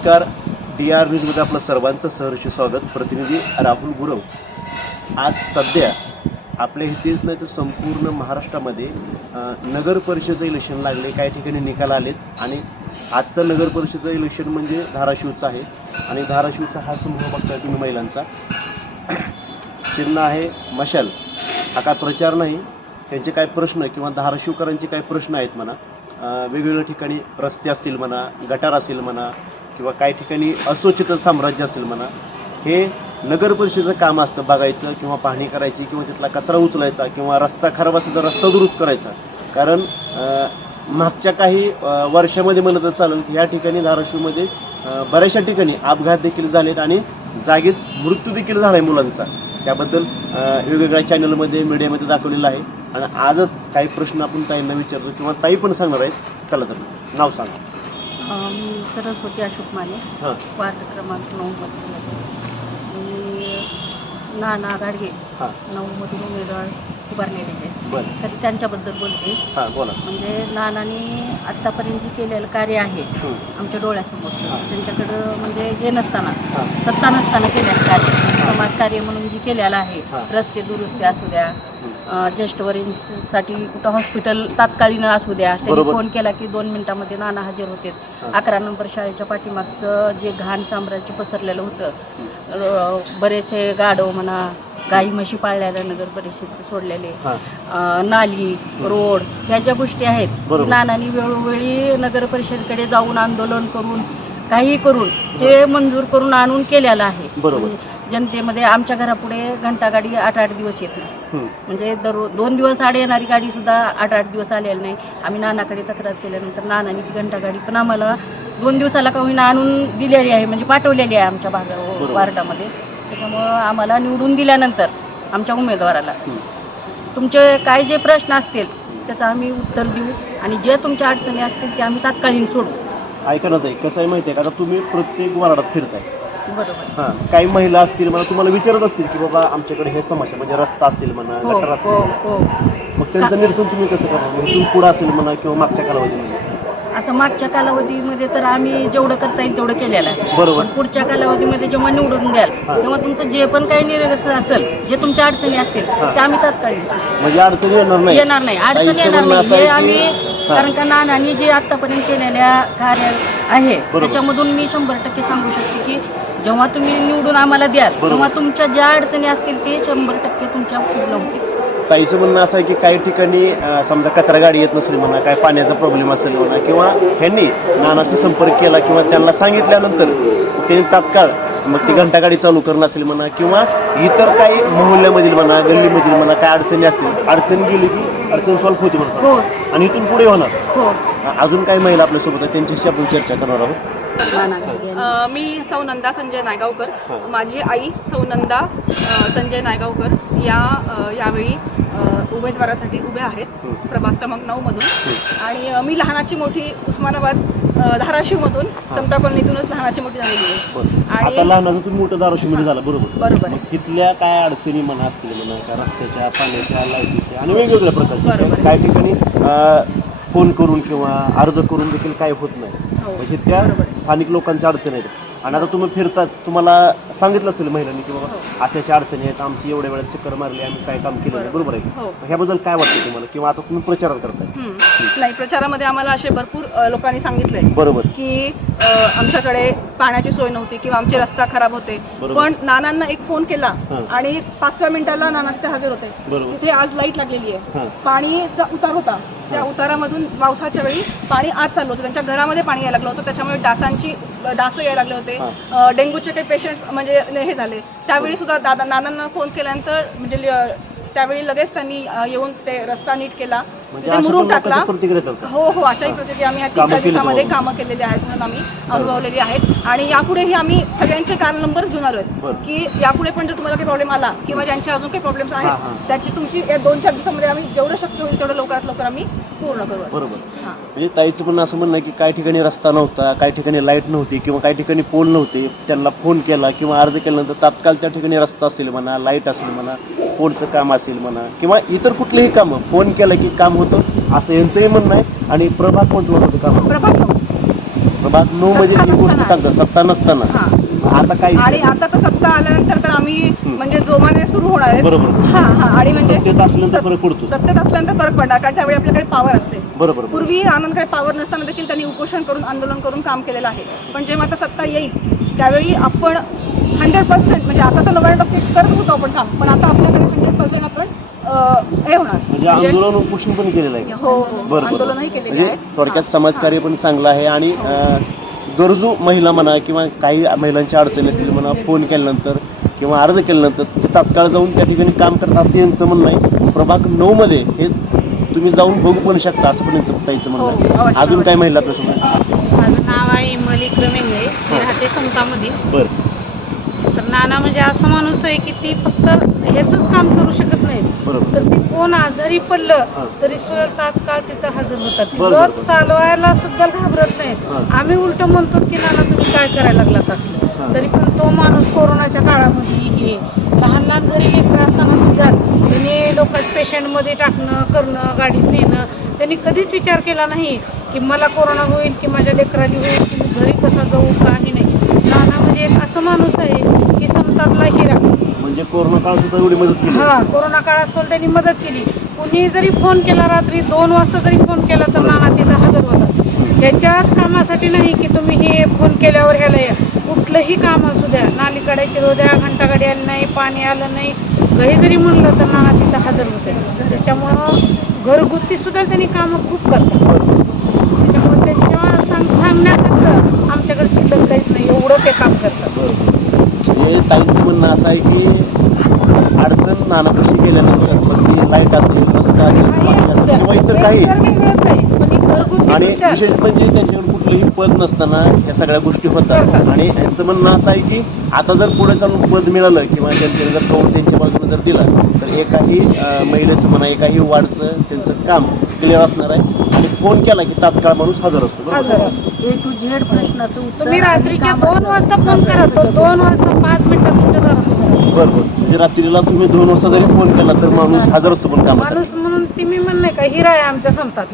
नमस्कार. D R न्यूजमध्ये आपलं सर्वांचं सहर्ष स्वागत. प्रतिनिधी राहुल गुरव. आज सध्या आपल्या इथेच नाही तर संपूर्ण महाराष्ट्रामध्ये नगर परिषदेचं इलेक्शन लागले. काही ठिकाणी निकाल आलेत. आणि आजचं नगर परिषदेचं इलेक्शन म्हणजे धाराशिवचं आहे. आणि धाराशिवचा हा समूह बघताय तुम्ही महिलांचा. चिन्ह आहे मशाल. हा काय प्रचार नाही. त्यांचे काय प्रश्न किंवा धाराशिवकरांचे काय प्रश्न आहेत म्हणा. वेगवेगळ्या ठिकाणी रस्ते असतील म्हणा गटार असेल म्हणा किंवा काही ठिकाणी असोचित साम्राज्य असेल म्हणा हे नगर परिषदेचं काम असतं बघायचं किंवा पाहणी करायची किंवा तिथला कचरा उचलायचा किंवा रस्ता खराब असेल तर रस्ता दुरुस्त करायचा. कारण मागच्या काही वर्षामध्ये म्हणलं तर चालेल की या ठिकाणी धाराशिवमध्ये बऱ्याचशा ठिकाणी अपघात देखील झालेत आणि जागीच मृत्यू देखील झाला आहे मुलांचा. त्याबद्दल वेगवेगळ्या चॅनलमध्ये मीडियामध्ये दाखवलेलं आहे. आणि आजच काही प्रश्न आपण ताईंना विचारतो किंवा ताई पण सांगणार आहेत. चला तर नाव सांगा. मी सरस्वती अशोक माने. हां. वार्ड क्रमांक नऊ मध्ये मी नाना गाडगे हां. नऊ मधून उमेदवार उभारलेले आहेत. बरं. तर त्यांच्याबद्दल बोलते. हां बोला. म्हणजे नानांनी आत्तापर्यंत जे केलेलं कार्य आहे हं. आमच्या डोळ्यासमोर हां. त्यांच्याकडं म्हणजे हे नसताना हां. सत्ता नसताना केलेलं कार्य समाज कार्य म्हणून जे केलेलं आहे हां. रस्ते दुरुस्ती असू द्या हं. ज्येष्ठवरींसाठी कुठं हॉस्पिटल तात्कालीन असू द्या. त्यांनी. फोन केला की दोन मिनिटामध्ये नाना हजर होते. अकरा नंबर शाळेच्या पाठीमागचं जे घाण साम्राज्य पसरलेलं होतं बरेचसे गाडव म्हणा गाई म्हशी पाळलेल्या नगर परिषद सोडलेले. नाली रोड ह्या ज्या गोष्टी आहेत नानांनी वेळोवेळी नगर परिषदेकडे जाऊन आंदोलन करून काही करून ते मंजूर करून आणून केलेलं आहे. बरोबर. म्हणजे जनतेमध्ये आमच्या घरापुढे घंटागाडी आठ आठ दिवस येत नाही. म्हणजे दर दोन दिवस आड येणारी गाडी सुद्धा आठ आठ दिवस आलेली नाही आम्ही नानाकडे तक्रार केल्यानंतर नानाने ती घंटागाडी पण आम्हाला दोन दिवसाला का होईना आणून दिलेली आहे म्हणजे पाठवलेली आहे आमच्या भागा. वार्डामध्ये त्याच्यामुळं आम्हाला निवडून दिल्यानंतर आमच्या उमेदवाराला. तुमचे काय जे प्रश्न असतील त्याचं आम्ही उत्तर देऊ आणि जे तुमच्या अडचणी असतील ते आम्ही तात्कालीन सोडू ऐका ना कसं आहे माहिती आहे का तुम्ही प्रत्येक वार्डात फिरताय बरोबर हां काही महिला असतील मला तुम्हाला विचारत असतील की बाबा आमच्याकडे हे समस्या म्हणजे रस्ता असेल म्हणा हो गटर असेल हो म्हणा. हो मग त्यांचं निरसन तुम्ही कसं करणार म्हणजे इथून पुढं असेल म्हणा किंवा मागच्या कालावधीमध्ये आता मागच्या कालावधीमध्ये तर आम्ही जेवढं करता येईल तेवढं केलेलं आहे बरोबर. पण पुढच्या कालावधीमध्ये जेव्हा निवडून द्याल हा. तेव्हा तुमचं जे पण काही निरसन असेल जे तुमच्या अडचणी असतील हा. ते आम्ही तात्कालीन म्हणजे अडचणी येणार नाही येणार नाही अडचण येणार म्हणणं नाही असं हे आहे आम्ही हां. कारण का नानांनी जे आतापर्यंत केलेल्या कार्य आहे बरोबर. त्याच्यामधून मी शंभर टक्के सांगू शकते की जेव्हा तुम्ही निवडून आम्हाला द्याल बरोबर. तेव्हा तुमच्या ज्या अडचणी असतील ते शंभर टक्के तुमच्या पूर्ण होतील. ताईचं म्हणणं असं आहे की काही ठिकाणी अं, समजा कचरा गाडी येत नसेल म्हणा काय पाण्याचा प्रॉब्लेम असेल म्हणा किंवा ह्यांनी नानाशी संपर्क केला किंवा त्यांना सांगितल्यानंतर त्यांनी तात्काळ मग ती घंटागाडी चालू करणं असेल म्हणा किंवा इतर काही मोहल्ल्यामधील म्हणा गल्लीमधील म्हणा काय अडचणी असतील अडचण गेली की अडचण सॉल्व्ह होती म्हणतात. हो. आणि इथून पुढे होणार. हो. अजून काही महिला आपल्यासोबत आहेत त्यांच्याशी आपण चर्चा करणार आहोत. मी सौनंदा संजय नायगावकर. माझी आई सौनंदा अ, संजय नायगावकर या यावेळी उमेदवारासाठी उभ्या आहेत. प्रभाग क्रमांक नऊमधून आणि मी लहानाची मोठी उस्मानाबाद धाराशिवमधून समता कॉलनीतूनच लहानाची मोठी झालेली आहे. आणि- मोठं दारूशिमध्ये झालं बरोबर. बरोबर. तिथल्या काय अडचणी म्हणा असतील म्हणा रस्त्याच्या पाण्याच्या लाईटीच्या आणि वेगवेगळ्या प्रकारच्या. काही ठिकाणी फोन करून किंवा अर्ज करून देखील काय होत नाही हो. म्हणजे त्या. स्थानिक लोकांच्या अडचणी आहेत आणि आता तुम्ही फिरतात तुम्हाला सांगितलं असेल महिलांनी की बाबा हो. अशा अशा अडचणी आहेत आमची एवढ्या वेळात चक्कर मारली आम्ही काय काम केलं नाही. बरोबर. आहे हो. ह्याबद्दल काय वाटतं तुम्हाला किंवा आता तुम्ही प्रचार करताय. नाही प्रचारामध्ये आम्हाला असे भरपूर लोकांनी सांगितलंय बरोबर की आमच्याकडे पाण्याची सोय नव्हती किंवा आमचे रस्ता खराब होते. पण नानांना एक फोन केला. आणि पाचव्या मिनिटाला नाना तिथे हजर होते. तिथे आज लाइट लागलेली आहे. पाणीचा उतार होता. त्या उतारामधून पावसाच्या वेळी पाणी आत चाललं होतं. त्यांच्या घरामध्ये पाणी यायला लागलं होतं. त्याच्यामुळे डासांची डास यायला लागले होते. डेंग्यूचे काही पेशंट्स म्हणजे हे झाले. त्यावेळी सुद्धा दादा नानांना फोन केल्यानंतर म्हणजे त्यावेळी लगेच त्यांनी येऊन ते रस्ता नीट केला. तिथे मुरुम टाकला? हो हो अशाही प्रतिक्रिया आम्ही केली दिवसामध्ये? कामं केलेली आहेत म्हणून आम्ही अनुभवलेली आहेत आणि यापुढेही आम्ही सगळ्यांचे कार्ड नंबर्स घेऊन आलोय बरं. की यापुढे पण जर तुम्हाला काही प्रॉब्लेम आला किंवा ज्यांचे अजून काही प्रॉब्लेम्स. आहेत त्याची तुमची या दोन चार दिवसामध्ये आम्ही जेवढं शक्य होईल तेवढं लवकरात लवकर आम्ही पूर्ण करू. बरोबर म्हणजे ताईचं पण असं म्हणणं की काही ठिकाणी रस्ता नव्हता काही ठिकाणी लाइट नव्हती किंवा काही ठिकाणी पोल नव्हते त्यांना फोन केला किंवा अर्ज केल्यानंतर तात्काळ त्या ठिकाणी रस्ता असेल म्हणा लाइट असेल म्हणा पोलचं काम असेल म्हणा किंवा इतर कुठलेही कामं फोन केलं की काम होतं. असं यांचंही म्हणणं आहे. आणि प्रभाग कोणतं होतं? काम प्रभाग नऊ मध्ये सत्ता ही गोष्ट नसताना. सांगतात. सत्ता नसताना. हा. आता काय आणि आता तर सत्ता आल्यानंतर तर आम्ही. म्हणजे जोमाने सुरू होणार आहे बरोबर. हा हा. आणि म्हणजे सत्तेत असल्यानंतर फरक पडतो. सत्तेत असल्यानंतर फरक पडणार. कारण त्यावेळी आपल्याकडे पॉवर असते. बरोबर. पूर्वी आनंदकडे पॉवर नसताना देखील त्यांनी उपोषण करून आंदोलन करून काम केलेलं आहे. पण जेव्हा आता सत्ता येईल त्यावेळी आपण हंड्रेड पर्सेंट म्हणजे आता तर नव्याण्णव टक्के करतच होतो आपण काम. पण आता आपल्याकडे हंड्रेड पर्सेंट आपण हे होणार. म्हणजे आंदोलन उपोषण पण केलेलं आहे. हो हो. बरं बरं. आंदोलनही केलेली म्हणजे आहेत थोडक्यात हा. समाजकार्य पण चांगलं आहे आणि अं, गरजू महिला म्हणा किंवा काही महिलांच्या अडचणी असतील म्हणा फोन केल्यानंतर किंवा अर्ज केल्यानंतर ते तात्काळ जाऊन त्या ठिकाणी काम करतात असं यांचं म्हणणं आहे. प्रभाग नऊ मध्ये हे तुम्ही जाऊन बघू पण शकता असं पण यांचं ताईचं म्हणणं हो, आहे अवश्य, अजून काय. महिला प्रश्न माझं नाव आहे इमली क्रमेंगळे मी राहते समतामध्ये बरं. नाना म्हणजे असा माणूस आहे की ती फक्त ह्याच काम करू शकत नाही बरोबर तर ती कोण आजारी हा. पडलं तरी सर तात्काळ तिथं हजर होतात ती बरोबर. चालवायला सुद्धा घाबरत हा. नाहीत आम्ही उलट म्हणतो की नाना तुम्ही काय करायला लागलात हा. असलं तरी पण तो माणूस कोरोनाच्या काळामध्ये हे लहान लहान घरी लेकरं असताना सुद्धा त्याने लोकांच्या पेशंटमध्ये टाकणं करणं गाडीत नेणं त्यांनी कधीच विचार केला नाही की मला कोरोना होईल की माझ्या लेकराला होईल की मी घरी कसा जाऊ काही नाही नाना म्हणजे एक असं माणूस आहे की समतातला हिरा म्हणजे कोरोना काळात सुद्धा एवढी मदत केली. हा कोरोना काळात सुद्धा त्यांनी मदत केली. कुणी जरी फोन केला रात्री दोन वाजता जरी फोन केला तर नाना तिथं हजर होता. त्याच्याच कामासाठी नाही की तुम्ही हे फोन केल्यावर ह्याला या. कुठलंही काम असू द्या. नाली काढायची राहू द्या घंटागाडी आली नाही पाणी आलं नाही. काही जरी म्हणलं तर नाना तिथं हजर होते त्याच्यामुळं घरगुती सुद्धा त्यांनी कामं खूप करतात. त्याच्यामुळे त्यांच्या सांग सांगण्यासारखं आमच्याकडे शिल्लक काहीच नाही. एवढं ते काम करतात. हे ताईंचं म्हणणं असं आहे की नानापाशी गेल्यानंतर पण ती लाइट असेल रस्ता असेल पाणी असेल किंवा इतर काही. आणि विशेष म्हणजे त्यांच्यावर कुठलंही पद नसताना या सगळ्या गोष्टी होतात. आणि यांचं म्हणणं असं आहे की आता जर पुढे चालून पद मिळालं किंवा त्यांनी जर कौल त्यांच्या बाजूने जर दिला तर एकाही महिलेचं म्हणा एकाही वार्डचं त्यांचं काम क्लिअर असणार आहे. आणि फोन केला की तात्काळ माणूस हजर असतो ए टू झेड प्रश्नाचं उत्तर तुम्ही आणि रात्रीच्या दोन वाजता उत्तर फोन करा तो दोन वाजता पाच मिनिटात राहतो. बरं बरं. म्हणजे रात्रीला तुम्ही दोन वाजता जरी फोन केला तर माणूस हजर असतो पण कामासाठी. माणूस म्हणून ती मी म्हणणे का हिरा आहे आमच्या संपतात